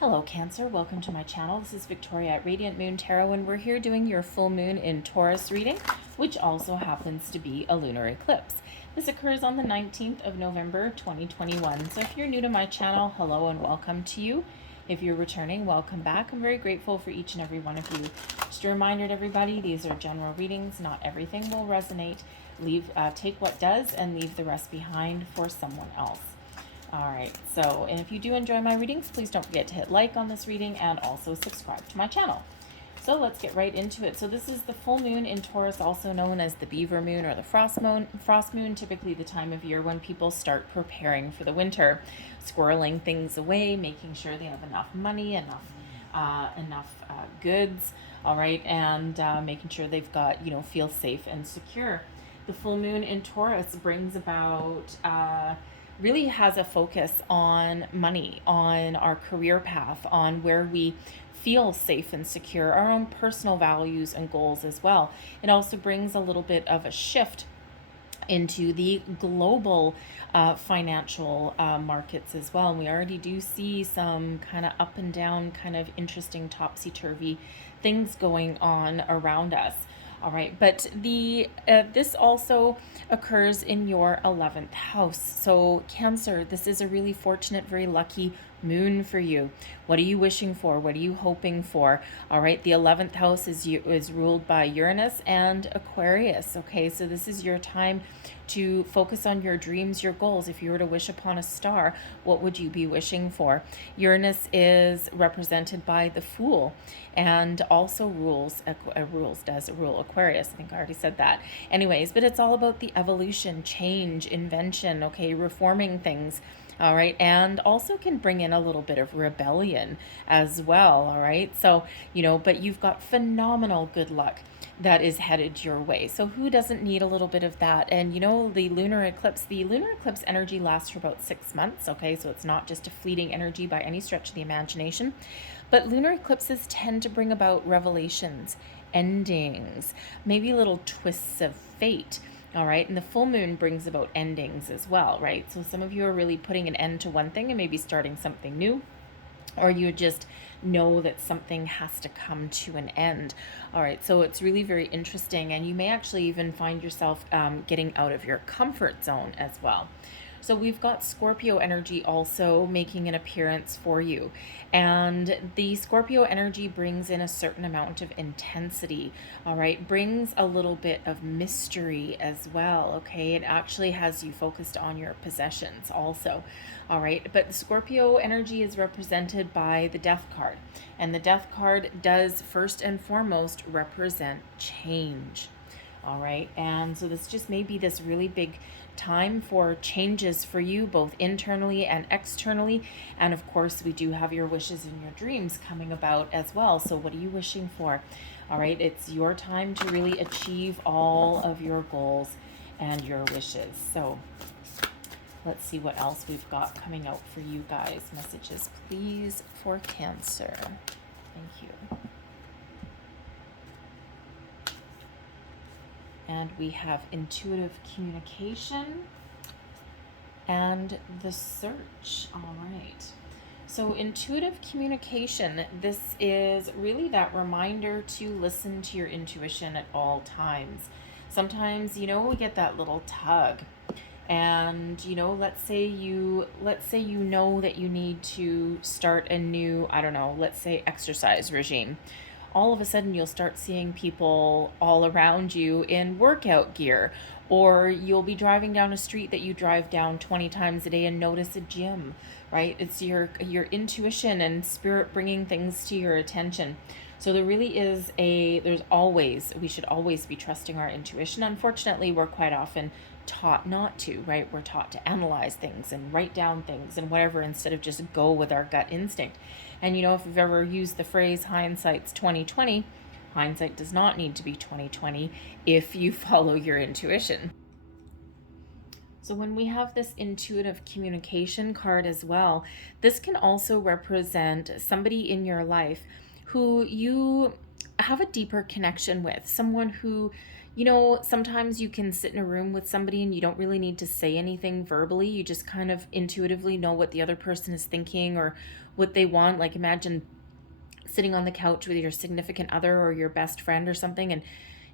Hello Cancer, welcome to my channel. This is Victoria at Radiant Moon Tarot, and we're here doing your full moon in Taurus reading, which also happens to be a lunar eclipse. This occurs on the 19th of November 2021. So if you're new to my channel, hello and welcome to you. If you're returning, welcome back. I'm very grateful for each and every one of you. Just a reminder to everybody, these are general readings. Not everything will resonate. Take what does and leave the rest behind for someone else. All right, so, and if you do enjoy my readings, please don't forget to hit like on this reading and also subscribe to my channel. So let's get right into it. So this is the full moon in Taurus, also known as the beaver moon or the frost moon, typically the time of year when people start preparing for the winter, squirreling things away, making sure they have enough money, enough goods, all right, and making sure they've got, feel safe and secure. The full moon in Taurus brings about really has a focus on money, on our career path, on where we feel safe and secure, our own personal values and goals as well. It also brings a little bit of a shift into the global financial markets as well. And we already do see some kind of up and down, kind of interesting topsy-turvy things going on around us. All right, but this also occurs in your 11th house. So Cancer, this is a really fortunate, very lucky moon for you. What are you wishing for? What are you hoping for? All right, the 11th house is ruled by Uranus and Aquarius. Okay, so this is your time to focus on your dreams, your goals. If you were to wish upon a star, what would you be wishing for? Uranus is represented by the Fool and also rules Aquarius. I think I already said that. Anyways, but it's all about the evolution, change, invention, okay, reforming things. All right, and also can bring in a little bit of rebellion as well. All right, so but you've got phenomenal good luck that is headed your way. So who doesn't need a little bit of that? And the lunar eclipse energy lasts for about 6 months. Okay, so it's not just a fleeting energy by any stretch of the imagination, but lunar eclipses tend to bring about revelations, endings, maybe little twists of fate. All right, and the full moon brings about endings as well, right? So some of you are really putting an end to one thing and maybe starting something new, or you just know that something has to come to an end. All right, so it's really very interesting, and you may actually even find yourself getting out of your comfort zone as well. So we've got Scorpio energy also making an appearance for you. And the Scorpio energy brings in a certain amount of intensity, all right? Brings a little bit of mystery as well, okay? It actually has you focused on your possessions also, all right? But the Scorpio energy is represented by the Death card. And the Death card does first and foremost represent change. All right, and so this just may be this really big time for changes for you, both internally and externally. And of course, we do have your wishes and your dreams coming about as well. So what are you wishing for? All right, it's your time to really achieve all of your goals and your wishes. So let's see what else we've got coming out for you guys. Messages, please, for Cancer. Thank you. And we have intuitive communication and the search. All right. So intuitive communication, this is really that reminder to listen to your intuition at all times. Sometimes, we get that little tug. And, let's say you know that you need to start a new, let's say exercise regime. All of a sudden you'll start seeing people all around you in workout gear, or you'll be driving down a street that you drive down 20 times a day and notice a gym, right? It's your intuition and spirit bringing things to your attention. So there really is we should always be trusting our intuition. Unfortunately, we're quite often taught not to, right? We're taught to analyze things and write down things and whatever, instead of just go with our gut instinct. And if you've ever used the phrase hindsight's 20/20, hindsight does not need to be 20/20 if you follow your intuition. So when we have this intuitive communication card as well, this can also represent somebody in your life who you have a deeper connection with, someone who you know, sometimes you can sit in a room with somebody and you don't really need to say anything verbally. You just kind of intuitively know what the other person is thinking or what they want. Like imagine sitting on the couch with your significant other or your best friend or something, and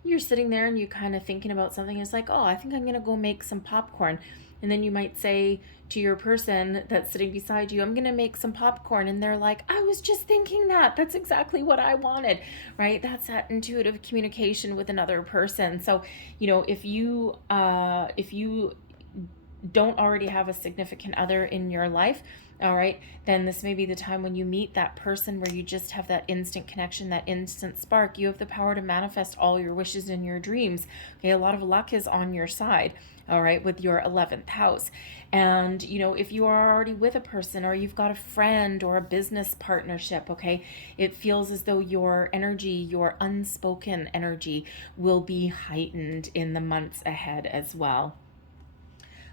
you're sitting there and you're kind of thinking about something. It's like, oh, I think I'm going to go make some popcorn. And then you might say to your person that's sitting beside you, I'm going to make some popcorn. And they're like, I was just thinking that. That's exactly what I wanted, right? That's that intuitive communication with another person. So, you know, if you don't already have a significant other in your life, all right, then this may be the time when you meet that person where you just have that instant connection, that instant spark. You have the power to manifest all your wishes and your dreams. Okay, a lot of luck is on your side, all right, with your 11th house. And, you know, if you are already with a person or you've got a friend or a business partnership, okay, it feels as though your energy, your unspoken energy, will be heightened in the months ahead as well.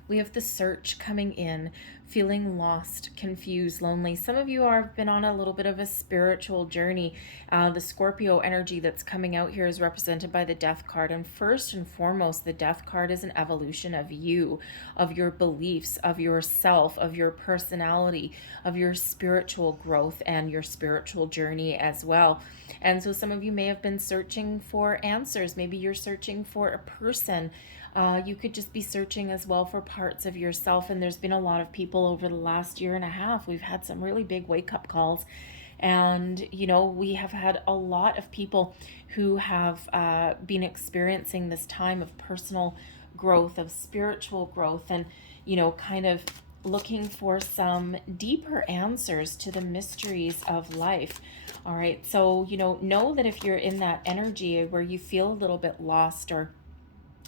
We have the search coming in, feeling lost, confused, lonely. Some of you have been on a little bit of a spiritual journey. The Scorpio energy that's coming out here is represented by the Death card. And first and foremost, the Death card is an evolution of you, of your beliefs, of yourself, of your personality, of your spiritual growth and your spiritual journey as well. And so some of you may have been searching for answers. Maybe you're searching for a person. You could just be searching as well for parts of yourself. And there's been a lot of people over the last year and a half. We've had some really big wake-up calls. And, you know, we have had a lot of people who have been experiencing this time of personal growth, of spiritual growth, and, you know, kind of looking for some deeper answers to the mysteries of life. All right. So, you know that if you're in that energy where you feel a little bit lost, or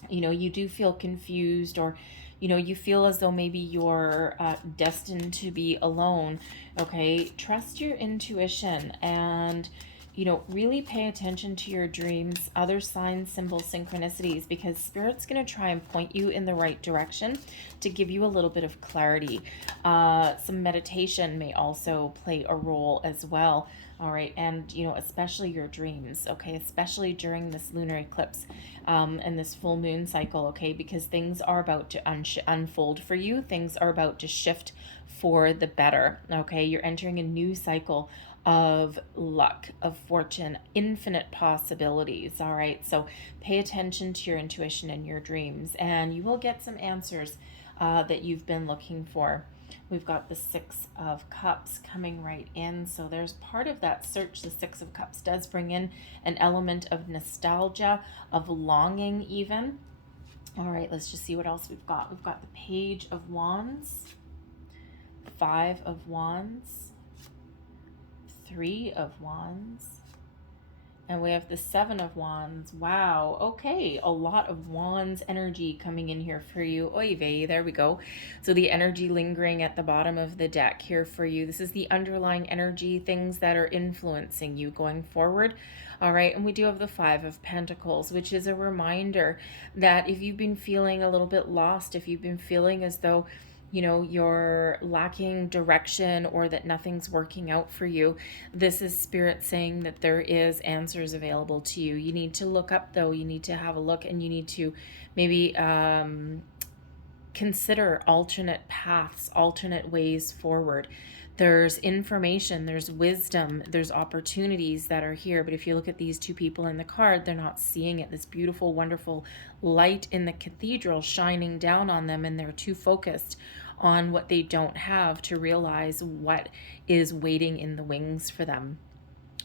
you know, you do feel confused, or, you know, you feel as though maybe you're destined to be alone, okay, trust your intuition and, you know, really pay attention to your dreams, other signs, symbols, synchronicities, because Spirit's going to try and point you in the right direction to give you a little bit of clarity. Some meditation may also play a role as well. All right, and you know, especially your dreams, okay, especially during this lunar eclipse and this full moon cycle, okay, because things are about to unfold for you. Things are about to shift for the better, okay? You're entering a new cycle of luck, of fortune, infinite possibilities, all right? So pay attention to your intuition and your dreams, and you will get some answers that you've been looking for. We've got the Six of Cups coming right in. So there's part of that search. The Six of Cups does bring in an element of nostalgia, of longing even. All right, let's just see what else we've got. We've got the Page of Wands, Five of Wands, Three of Wands, and we have the Seven of Wands. Wow. Okay. A lot of Wands energy coming in here for you. Oy vey. There we go. So the energy lingering at the bottom of the deck here for you. This is the underlying energy, things that are influencing you going forward. All right. And we do have the Five of Pentacles, which is a reminder that if you've been feeling a little bit lost, if you've been feeling as though, you know, you're lacking direction or that nothing's working out for you, this is Spirit saying that there is answers available to you. You need to look up, though. You need to have a look, and you need to maybe consider alternate paths, alternate ways forward. There's information, there's wisdom, there's opportunities that are here. But if you look at these two people in the card, they're not seeing it. This beautiful, wonderful light in the cathedral shining down on them, and they're too focused on what they don't have to realize what is waiting in the wings for them.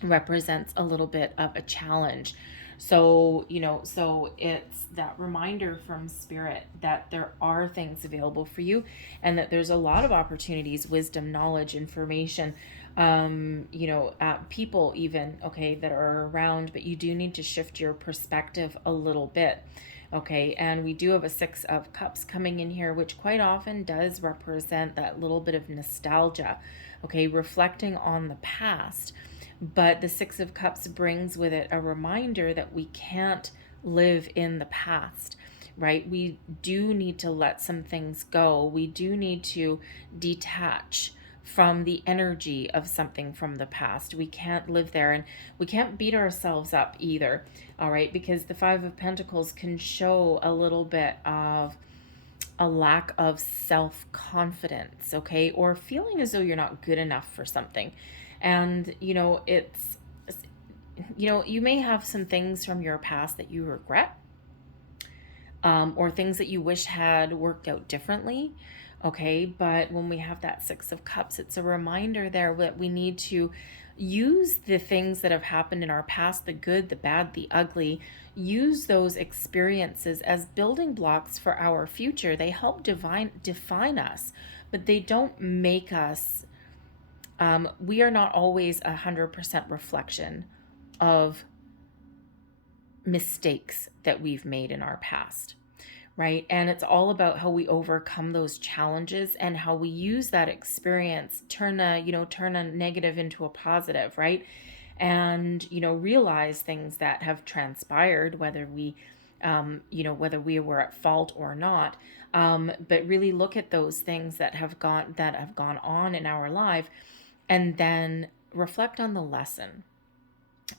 Represents a little bit of a challenge. So, you know, so it's that reminder from Spirit that there are things available for you, and that there's a lot of opportunities, wisdom, knowledge, information, you know, people even, okay, that are around, but you do need to shift your perspective a little bit. Okay, and we do have a Six of Cups coming in here, which quite often does represent that little bit of nostalgia, okay, reflecting on the past. But the Six of Cups brings with it a reminder that we can't live in the past, right? We do need to let some things go. We do need to detach from the energy of something from the past. We can't live there, and we can't beat ourselves up either, all right? Because the Five of Pentacles can show a little bit of a lack of self-confidence, okay? Or feeling as though you're not good enough for something. And, you know, you may have some things from your past that you regret, or things that you wish had worked out differently, okay? But when we have that Six of Cups, it's a reminder there that we need to use the things that have happened in our past, the good, the bad, the ugly, use those experiences as building blocks for our future. They help define us, but they don't make us, we are not always 100% reflection of mistakes that we've made in our past, right? And it's all about how we overcome those challenges and how we use that experience, turn a negative into a positive, right? And, realize things that have transpired, whether we were at fault or not, but really look at those things that have gone on in our life, and then reflect on the lesson,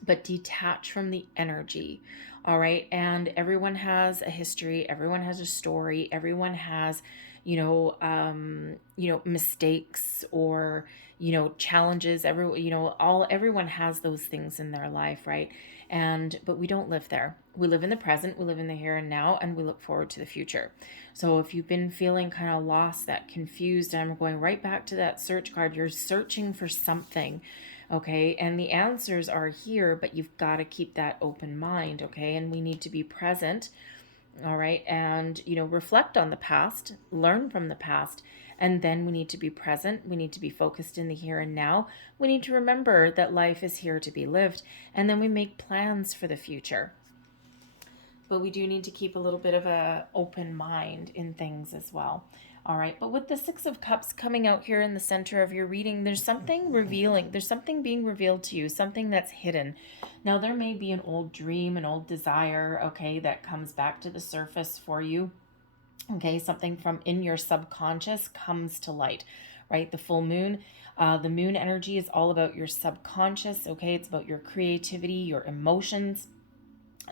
but detach from the energy. All right. And everyone has a history. Everyone has a story. Everyone has, mistakes or, challenges. Everyone has those things in their life. Right. But we don't live there. We live in the present. We live in the here and now, and we look forward to the future. So if you've been feeling kind of lost, that confused, and I'm going right back to that search card, you're searching for something. Okay, and the answers are here, but you've got to keep that open mind, okay? And we need to be present, all right? And, reflect on the past, learn from the past, and then we need to be present. We need to be focused in the here and now. We need to remember that life is here to be lived, and then we make plans for the future. But we do need to keep a little bit of an open mind in things as well. All right, but with the Six of Cups coming out here in the center of your reading, there's something revealing. There's something being revealed to you, something that's hidden. Now, there may be an old dream, an old desire, okay, that comes back to the surface for you. Okay, something from in your subconscious comes to light, right? The full moon, the moon energy is all about your subconscious, okay? It's about your creativity, your emotions.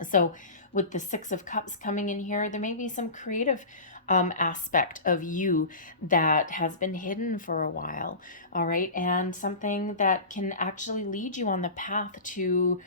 So with the Six of Cups coming in here, there may be some creative aspect of you that has been hidden for a while, all right? And something that can actually lead you on the path to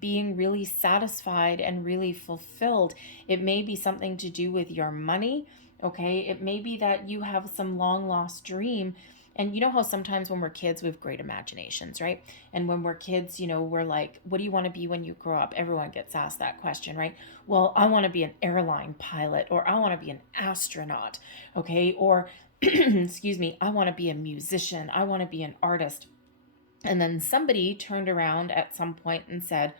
being really satisfied and really fulfilled. It may be something to do with your money, okay? It may be that you have some long lost dream. And you know how sometimes when we're kids, we have great imaginations, right? And when we're kids, we're like, what do you want to be when you grow up? Everyone gets asked that question, right? Well, I want to be an airline pilot, or I want to be an astronaut, okay? Or, excuse me, I want to be a musician. I want to be an artist. And then somebody turned around at some point and said,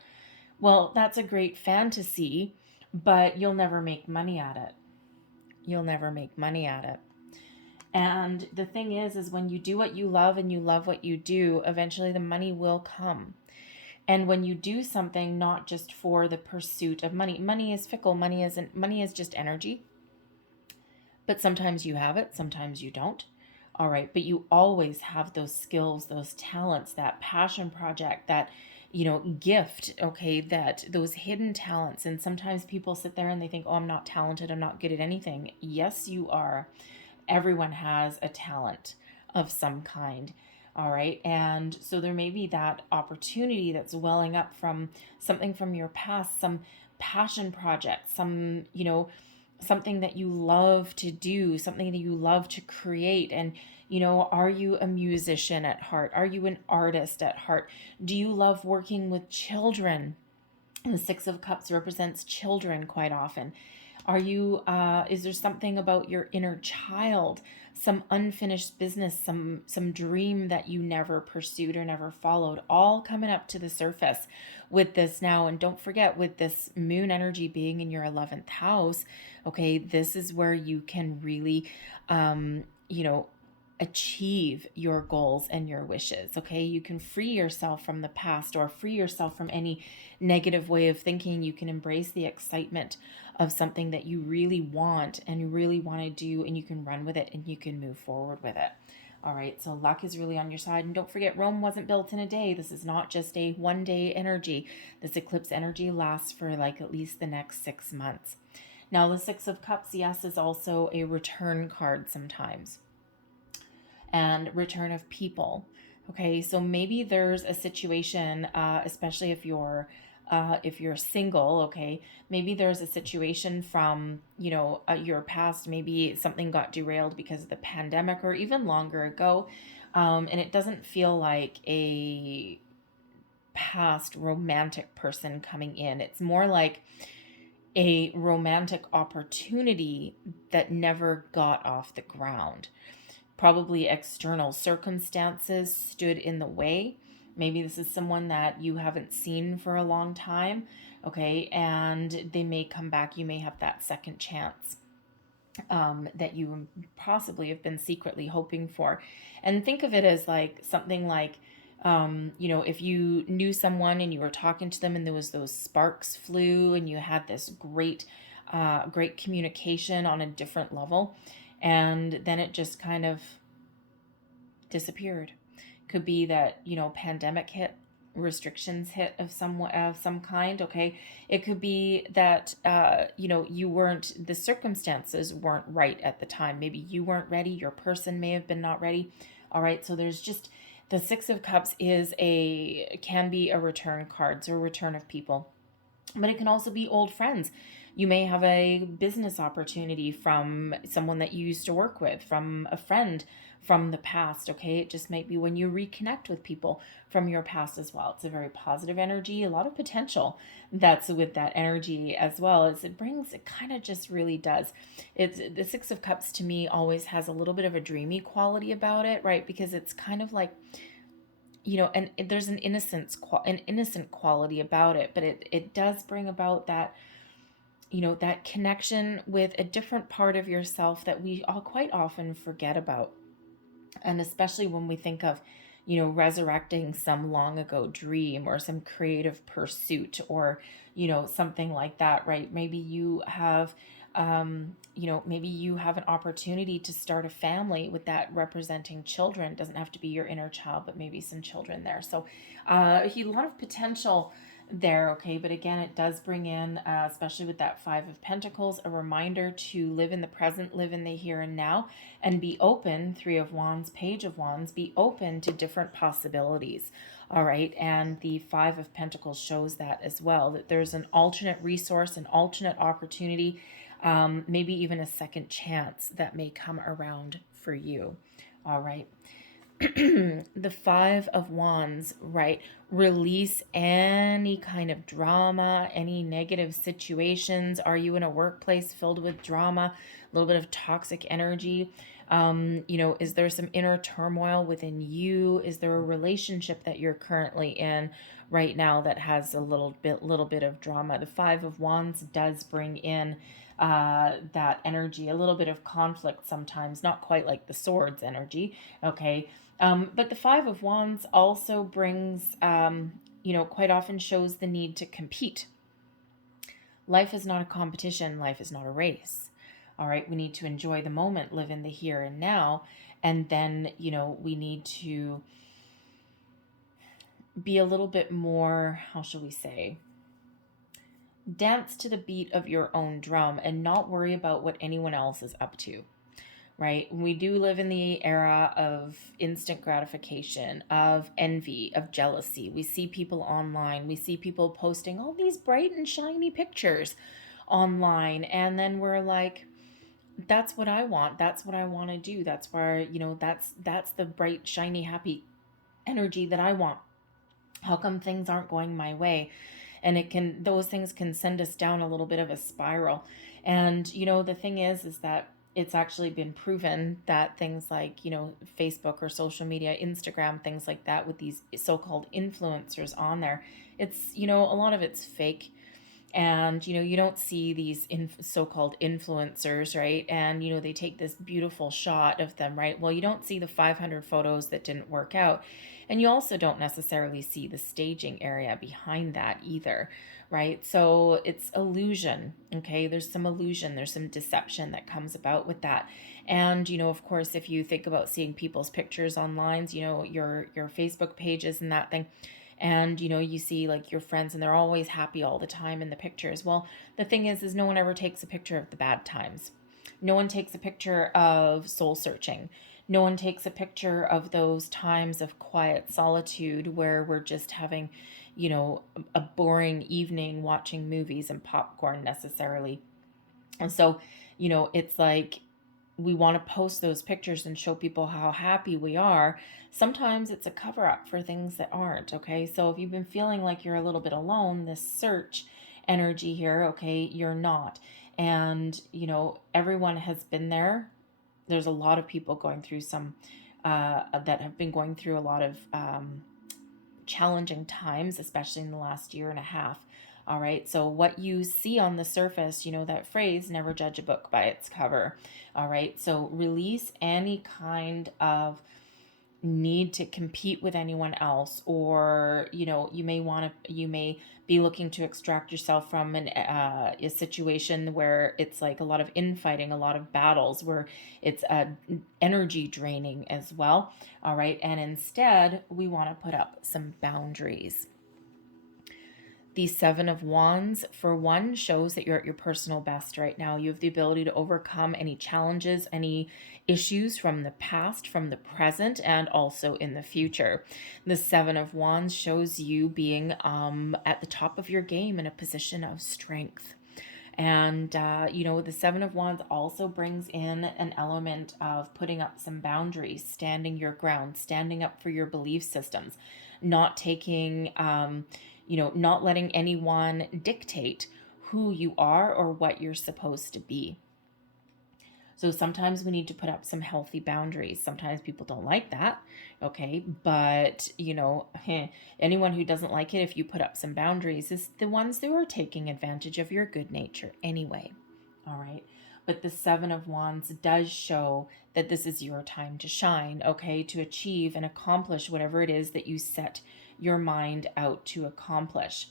well, that's a great fantasy, but you'll never make money at it. You'll never make money at it. And the thing is when you do what you love and you love what you do, eventually the money will come. And when you do something not just for the pursuit of money, money is fickle, money is just energy. But sometimes you have it, sometimes you don't. All right, but you always have those skills, those talents, that passion project, that gift, okay, that those hidden talents. And sometimes people sit there and they think, oh, I'm not talented, I'm not good at anything. Yes, you are. Everyone has a talent of some kind. All right. And so there may be that opportunity that's welling up from something from your past, some passion project, some, something that you love to do, something that you love to create. And, are you a musician at heart? Are you an artist at heart? Do you love working with children? The Six of Cups represents children quite often. Are you, is there something about your inner child, some unfinished business, some dream that you never pursued or never followed, all coming up to the surface with this now? And don't forget, with this moon energy being in your 11th house, okay, this is where you can really, achieve your goals and your wishes, okay? You can free yourself from the past or free yourself from any negative way of thinking. You can embrace the excitement of something that you really want and you really want to do, and you can run with it and you can move forward with it. All right, so luck is really on your side. And don't forget, Rome wasn't built in a day. This is not just a one-day energy. This eclipse energy lasts for like at least the next 6 months. Now, the Six of Cups, yes, is also a return card sometimes. And return of people. Okay, so maybe there's a situation, especially if you're single, okay, maybe there's a situation from, your past, maybe something got derailed because of the pandemic or even longer ago, and it doesn't feel like a past romantic person coming in. It's more like a romantic opportunity that never got off the ground. Probably external circumstances stood in the way. Maybe this is someone that you haven't seen for a long time, okay, and they may come back. You may have that second chance that you possibly have been secretly hoping for. And think of it as like something like, if you knew someone and you were talking to them and there was those sparks flew and you had this great communication on a different level, and then it just kind of disappeared. Could be that, pandemic hit, restrictions hit of some kind, okay? It could be that, the circumstances weren't right at the time. Maybe you weren't ready. Your person may have been not ready. All right, so there's just, the Six of Cups can be a return card, so a return of people. But it can also be old friends. You may have a business opportunity from someone that you used to work with, from a friend from the past, okay? It just might be when you reconnect with people from your past as well. It's a very positive energy, a lot of potential that's with that energy as well. As it kind of just really does. It's the Six of Cups to me always has a little bit of a dreamy quality about it, right? Because it's kind of like, and there's an innocent quality about it, but it does bring about that, that connection with a different part of yourself that we all quite often forget about. And especially when we think of, resurrecting some long ago dream or some creative pursuit or, something like that, right? Maybe you have, maybe you have an opportunity to start a family with that representing children. It doesn't have to be your inner child, but maybe some children there. So a lot of potential there, okay? But again, it does bring in, especially with that Five of Pentacles, a reminder to live in the present, live in the here and now, and be open, Three of Wands, Page of Wands, be open to different possibilities, all right? And the Five of Pentacles shows that as well, that there's an alternate resource, an alternate opportunity, maybe even a second chance that may come around for you, all right? The Five of Wands, right? Release any kind of drama, any negative situations. Are you in a workplace filled with drama, a little bit of toxic energy? Is there some inner turmoil within you? Is there a relationship that you're currently in right now that has a little bit of drama? The Five of Wands does bring in that energy, a little bit of conflict sometimes, not quite like the Swords energy, okay? But the Five of Wands also brings, quite often shows the need to compete. Life is not a competition. Life is not a race. All right. We need to enjoy the moment, live in the here and now. And then, we need to be a little bit more, how shall we say, dance to the beat of your own drum and not worry about what anyone else is up to. Right? We do live in the era of instant gratification, of envy, of jealousy. We see people online. We see people posting all these bright and shiny pictures online. And then we're like, that's what I want. That's what I want to do. That's where, that's the bright, shiny, happy energy that I want. How come things aren't going my way? And those things can send us down a little bit of a spiral. And, the thing is that it's actually been proven that things like, Facebook or social media, Instagram, things like that, with these so-called influencers on there, it's, a lot of it's fake. And, you don't see these so-called influencers, right? And, they take this beautiful shot of them, right? Well, you don't see the 500 photos that didn't work out. And you also don't necessarily see the staging area behind that either, right? So it's illusion, okay? There's some illusion, there's some deception that comes about with that. And, of course, if you think about seeing people's pictures online, your Facebook pages and that thing, and you see like your friends and they're always happy all the time in the pictures. Well, the thing is no one ever takes a picture of the bad times. No one takes a picture of soul searching. No one takes a picture of those times of quiet solitude where we're just having, a boring evening watching movies and popcorn necessarily. And so, it's like we want to post those pictures and show people how happy we are. Sometimes it's a cover up for things that aren't, okay? So if you've been feeling like you're a little bit alone, this search energy here, okay, you're not. And, everyone has been there. There's a lot of people going through that have been going through a lot of challenging times, especially in the last year and a half. All right. So what you see on the surface, that phrase, never judge a book by its cover. All right. So release any kind of need to compete with anyone else, or, you may be looking to extract yourself from a situation where it's like a lot of infighting, a lot of battles, where it's energy draining as well. All right. And instead, we want to put up some boundaries. The Seven of Wands, for one, shows that you're at your personal best right now. You have the ability to overcome any challenges, any issues from the past, from the present, and also in the future. The Seven of Wands shows you being at the top of your game in a position of strength. And, the Seven of Wands also brings in an element of putting up some boundaries, standing your ground, standing up for your belief systems, not taking... not letting anyone dictate who you are or what you're supposed to be. So sometimes we need to put up some healthy boundaries. Sometimes people don't like that, okay? But, anyone who doesn't like it, if you put up some boundaries, is the ones who are taking advantage of your good nature anyway, all right? But the Seven of Wands does show that this is your time to shine, okay? To achieve and accomplish whatever it is that you set your mind out to accomplish.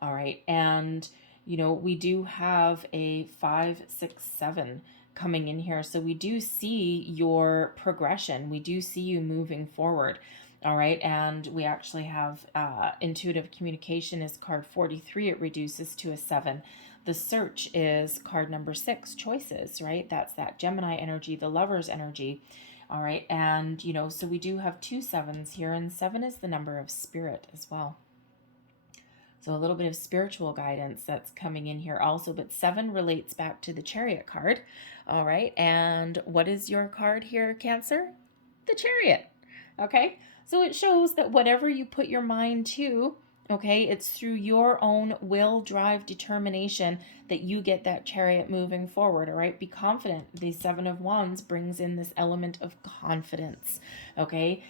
All right. And, we do have a 5, 6, 7 coming in here. So we do see your progression. We do see you moving forward. All right. And we actually have intuitive communication is card 43. It reduces to a 7. The search is card number 6, choices, right? That's that Gemini energy, the lover's energy. All right. And, so we do have 2 7s here, and 7 is the number of spirit as well. So a little bit of spiritual guidance that's coming in here also, but 7 relates back to the Chariot card. All right. And what is your card here, Cancer? The Chariot. Okay. So it shows that whatever you put your mind to, okay, it's through your own will, drive, determination that you get that chariot moving forward, all right? Be confident. The Seven of Wands brings in this element of confidence, okay?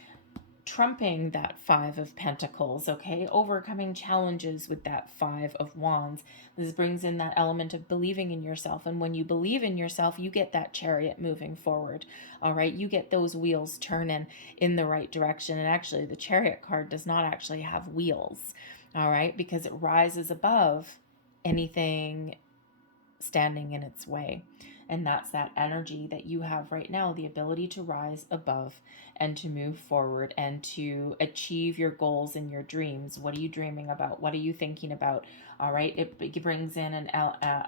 Trumping that 5 of Pentacles, okay? Overcoming challenges with that 5 of Wands. This brings in that element of believing in yourself. And when you believe in yourself, you get that chariot moving forward, all right? You get those wheels turning in the right direction. And actually, the Chariot card does not actually have wheels, all right? Because it rises above anything standing in its way. And that's that energy that you have right now, the ability to rise above and to move forward and to achieve your goals and your dreams. What are you dreaming about? What are you thinking about? All right. It brings in an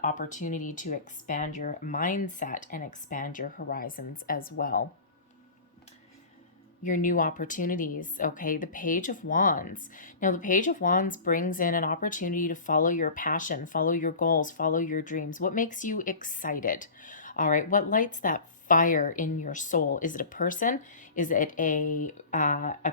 opportunity to expand your mindset and expand your horizons as well. Your new opportunities, okay? The Page of Wands. Now, the Page of Wands brings in an opportunity to follow your passion, follow your goals, follow your dreams. What makes you excited? All right, what lights that fire in your soul? Is it a person? Is it a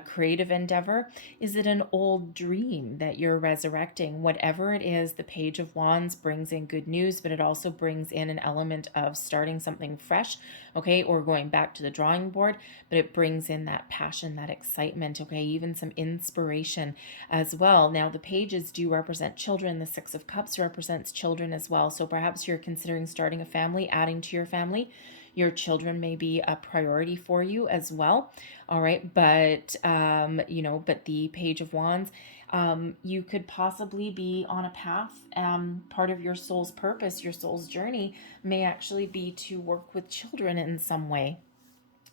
creative endeavor? Is it an old dream that you're resurrecting? Whatever it is, the Page of Wands brings in good news, but it also brings in an element of starting something fresh, okay, or going back to the drawing board, but it brings in that passion, that excitement, okay, even some inspiration as well. Now, the pages do represent children. The 6 of Cups represents children as well. So perhaps you're considering starting a family, adding to your family. Your children may be a priority for you as well. All right. But, but the Page of Wands, you could possibly be on a path. Part of your soul's purpose, your soul's journey may actually be to work with children in some way.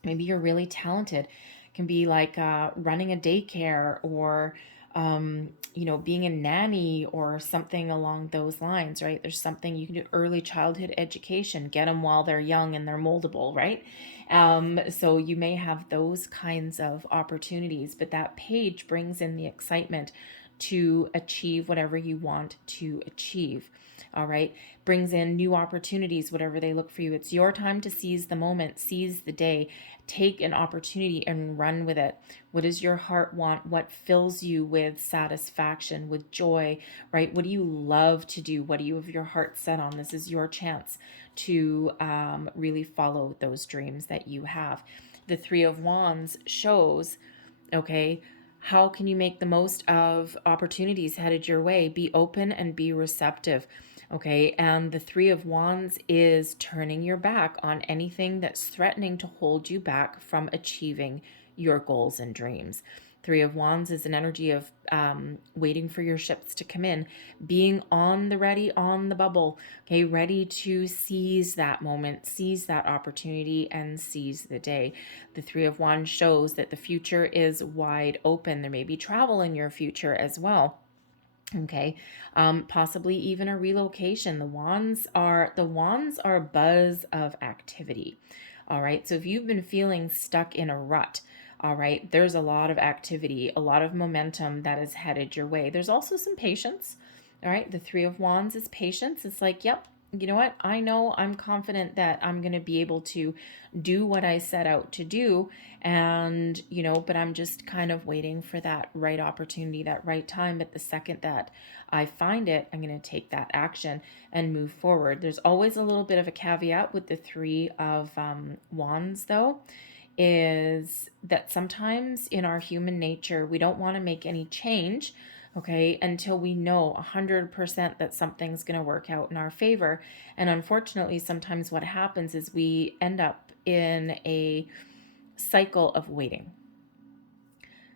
Maybe you're really talented. It can be like running a daycare, or being a nanny or something along those lines, right? There's something you can do, early childhood education, get them while they're young and they're moldable, right? So you may have those kinds of opportunities, but that page brings in the excitement to achieve whatever you want to achieve. All right. Brings in new opportunities, whatever they look for you. It's your time to seize the moment, seize the day, take an opportunity and run with it. What does your heart want? What fills you with satisfaction, with joy, right? What do you love to do? What do you have your heart set on? This is your chance to really follow those dreams that you have. The Three of Wands shows, okay, how can you make the most of opportunities headed your way? Be open and be receptive. Okay, and the Three of Wands is turning your back on anything that's threatening to hold you back from achieving your goals and dreams. Three of Wands is an energy of waiting for your ships to come in, being on the ready, on the bubble, okay, ready to seize that moment, seize that opportunity, and seize the day. The Three of Wands shows that the future is wide open. There may be travel in your future as well. Okay, possibly even a relocation. The wands are a buzz of activity. All right, so if you've been feeling stuck in a rut, all right, there's a lot of activity, a lot of momentum that is headed your way. There's also some patience. All right, the Three of Wands is patience. It's like, yep, you know what? I know, I'm confident that I'm going to be able to do what I set out to do. And, but I'm just kind of waiting for that right opportunity, that right time. But the second that I find it, I'm going to take that action and move forward. There's always a little bit of a caveat with the Three of Wands, though, is that sometimes in our human nature, we don't want to make any change, okay, until we know 100% that something's going to work out in our favor. And unfortunately, sometimes what happens is we end up in a cycle of waiting,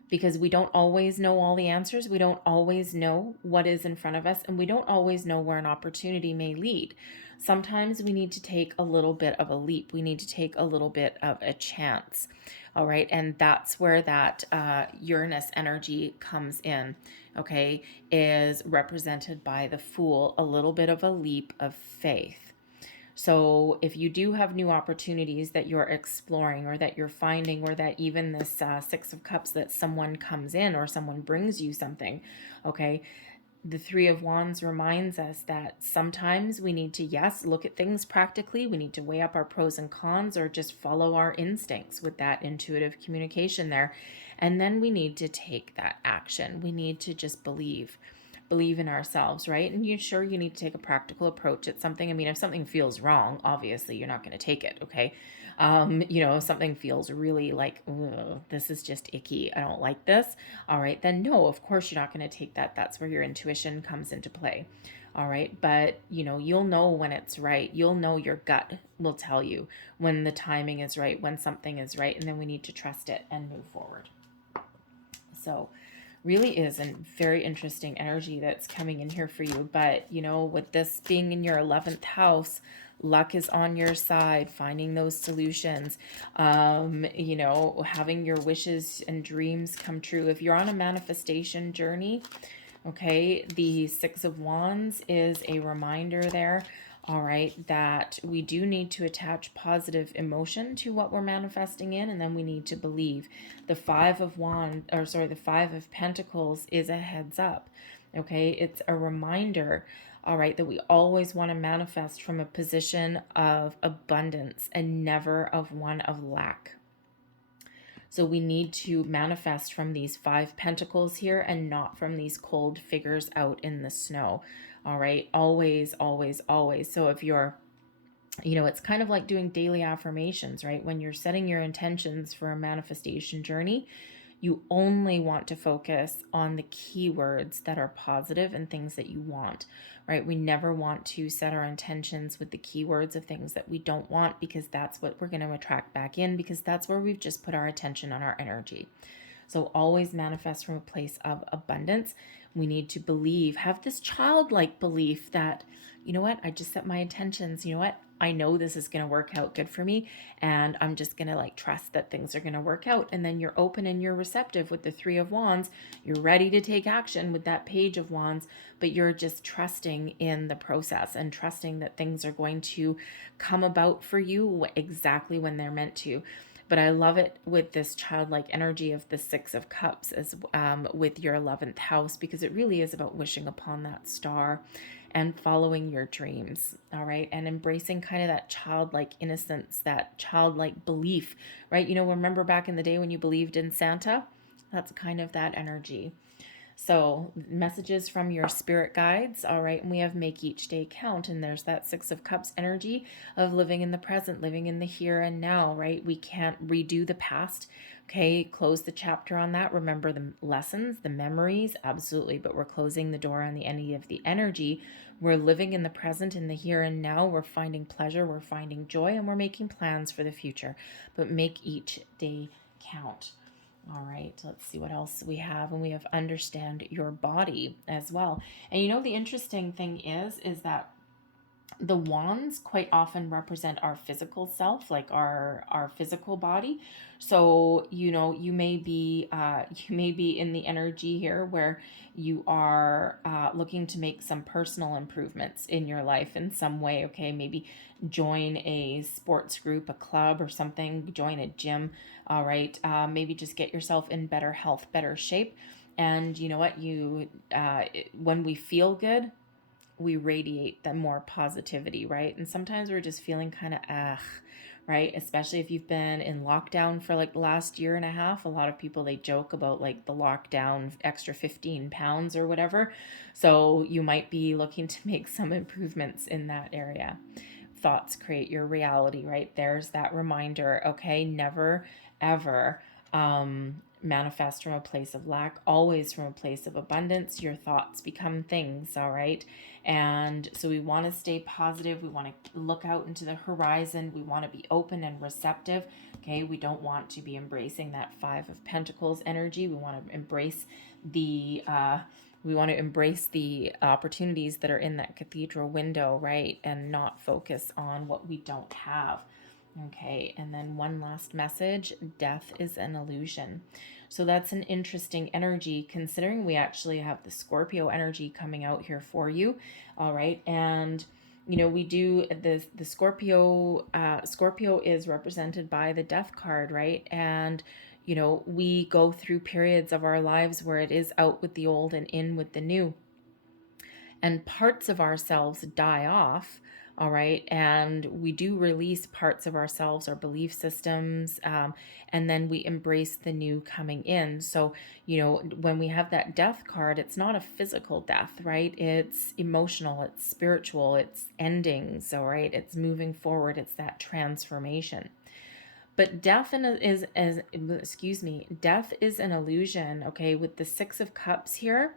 because we don't always know all the answers. We don't always know what is in front of us, and we don't always know where an opportunity may lead. Sometimes we need to take a little bit of a leap. We need to take a little bit of a chance. All right. And that's where that Uranus energy comes in, okay, is represented by the Fool, a little bit of a leap of faith. So if you do have new opportunities that you're exploring, or that you're finding, or that even this Six of Cups, that someone comes in or someone brings you something, okay, the Three of Wands reminds us that sometimes we need to, yes, look at things practically. We need to weigh up our pros and cons, or just follow our instincts with that intuitive communication there. And then we need to take that action. We need to just believe in ourselves, right? And you need to take a practical approach at something. I mean, if something feels wrong, obviously you're not going to take it, okay? If something feels really like, this is just icky, I don't like this, all right, then no, of course you're not going to take that. That's where your intuition comes into play. All right, but you'll know when it's right. You'll know, your gut will tell you when the timing is right, when something is right, and then we need to trust it and move forward. So really is a very interesting energy that's coming in here for you. But, with this being in your 11th house, luck is on your side, finding those solutions, having your wishes and dreams come true. If you're on a manifestation journey, okay, the Six of Wands is a reminder there, all right, that we do need to attach positive emotion to what we're manifesting in, and then we need to believe. The Five of Pentacles is a heads up, okay? It's a reminder, all right, that we always want to manifest from a position of abundance and never of one of lack. So we need to manifest from these Five Pentacles here, and not from these cold figures out in the snow. All right. Always, always, always. So if you're, it's kind of like doing daily affirmations, right? When you're setting your intentions for a manifestation journey, You only want to focus on the keywords that are positive and things that you want, right? We never want to set our intentions with the keywords of things that we don't want, because that's what we're going to attract back in, because that's where we've just put our attention on our energy. So always manifest from a place of abundance. We need to believe, have this childlike belief that, you know what, I just set my intentions. You know what, I know this is going to work out good for me, and I'm just going to like trust that things are going to work out. And then you're open and you're receptive with the Three of Wands. You're ready to take action with that Page of Wands, but you're just trusting in the process and trusting that things are going to come about for you exactly when they're meant to. But I love it with this childlike energy of the Six of Cups as with your 11th house, because it really is about wishing upon that star and following your dreams, all right? And embracing kind of that childlike innocence, that childlike belief, right? You know, remember back in the day when you believed in Santa? That's kind of that energy. So messages from your spirit guides, all right, and we have make each day count, and there's that Six of Cups energy of living in the present, living in the here and now, right? We can't redo the past, okay? Close the chapter on that. Remember the lessons, the memories, absolutely, but we're closing the door on the end of the energy. We're living in the present, in the here and now. We're finding pleasure, we're finding joy, and we're making plans for the future, but make each day count. All right, let's see what else we have. And we have understand your body as well. And you know, the interesting thing is that the wands quite often represent our physical self, like our physical body. So you know, you may be in the energy here where you are looking to make some personal improvements in your life in some way. Okay, maybe join a sports group, a club or something, join a gym. All right, maybe just get yourself in better health, better shape. And you know what, when we feel good, we radiate the more positivity, right? And sometimes we're just feeling kind of right? Especially if you've been in lockdown for like the last year and a half. A lot of people, they joke about like the lockdown extra 15 pounds or whatever. So you might be looking to make some improvements in that area. Thoughts create your reality, right? There's that reminder, okay? Never, ever manifest from a place of lack, always from a place of abundance. Your thoughts become things, all right? And so we want to stay positive. We want to look out into the horizon. We want to be open and receptive, okay? We don't want to be embracing that Five of Pentacles energy. We want to embrace the opportunities that are in that cathedral window, right? And not focus on what we don't have. Okay, and then one last message, death is an illusion. So that's an interesting energy, considering we actually have the Scorpio energy coming out here for you. All right, and you know, we do the Scorpio. Scorpio is represented by the Death card, right? And you know, we go through periods of our lives where it is out with the old and in with the new, and parts of ourselves die off. All right, and we do release parts of ourselves, our belief systems, and then we embrace the new coming in. So you know, when we have that death card, it's not a physical death, right? It's emotional, it's spiritual, it's endings. All right, it's moving forward, it's that transformation. But death death is an illusion, okay, with the Six of Cups here.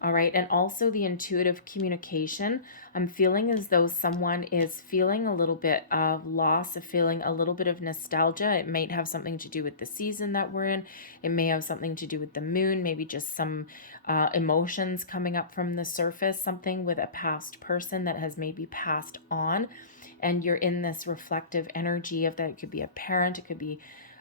All right, and also the intuitive communication. I'm feeling as though someone is feeling a little bit of loss, feeling a little bit of nostalgia. It might have something to do with the season that we're in. It may have something to do with the moon, maybe just some emotions coming up from the surface, something with a past person that has maybe passed on. And you're in this reflective energy of that. It could be a parent, it could be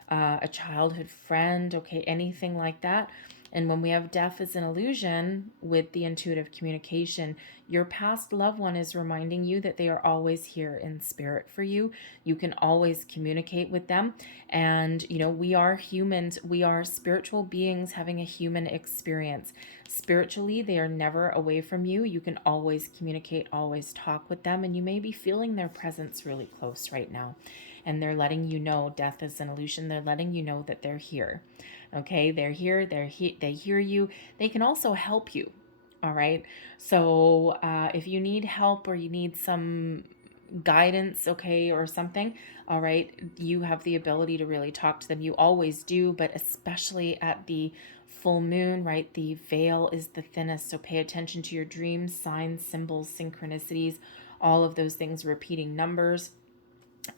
a childhood friend, okay, anything like that. And when we have death as an illusion with the intuitive communication, your past loved one is reminding you that they are always here in spirit for you. You can always communicate with them. And, you know, we are humans. We are spiritual beings having a human experience. Spiritually, they are never away from you. You can always communicate, always talk with them. And you may be feeling their presence really close right now. And they're letting you know death is an illusion. They're letting you know that they're here. Okay, they're here, they hear you. They can also help you. All right, so if you need help or you need some guidance, okay, or something, all right, you have the ability to really talk to them. You always do, but especially at the full moon, right? The veil is the thinnest, so pay attention to your dreams, signs, symbols, synchronicities, all of those things, repeating numbers.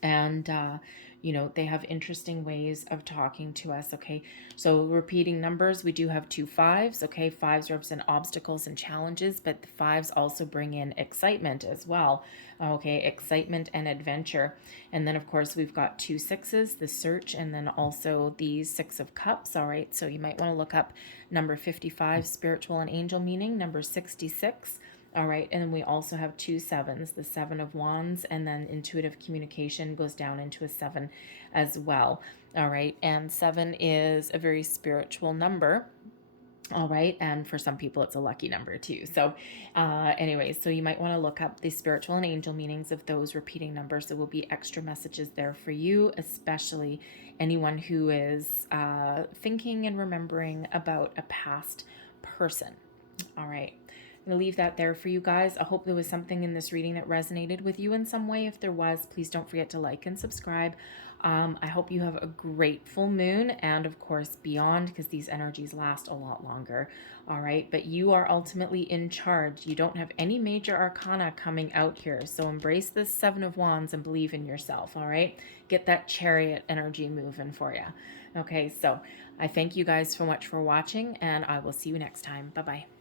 And you know, they have interesting ways of talking to us, okay? So repeating numbers, we do have 2 5s, okay? 5s represent obstacles and challenges, but the 5s also bring in excitement as well, okay? Excitement and adventure. And then of course we've got 2 6s, the search, and then also the 6 of cups, all right? So you might want to look up number 55, spiritual and angel meaning, number 66. All right, and then we also have 2 7s, the 7 of wands, and then intuitive communication goes down into a 7 as well. All right, and 7 is a very spiritual number. All right, and for some people it's a lucky number too. So anyways, so you might want to look up the spiritual and angel meanings of those repeating numbers. There will be extra messages there for you, especially anyone who is thinking and remembering about a past person. All right, I'm going to leave that there for you guys. I hope there was something in this reading that resonated with you in some way. If there was, please don't forget to like and subscribe. I hope you have a great full moon and, of course, beyond, because these energies last a lot longer. All right, but you are ultimately in charge. You don't have any major arcana coming out here. So embrace this 7 of wands and believe in yourself. All right, get that chariot energy moving for you. Okay, so I thank you guys so much for watching, and I will see you next time. Bye-bye.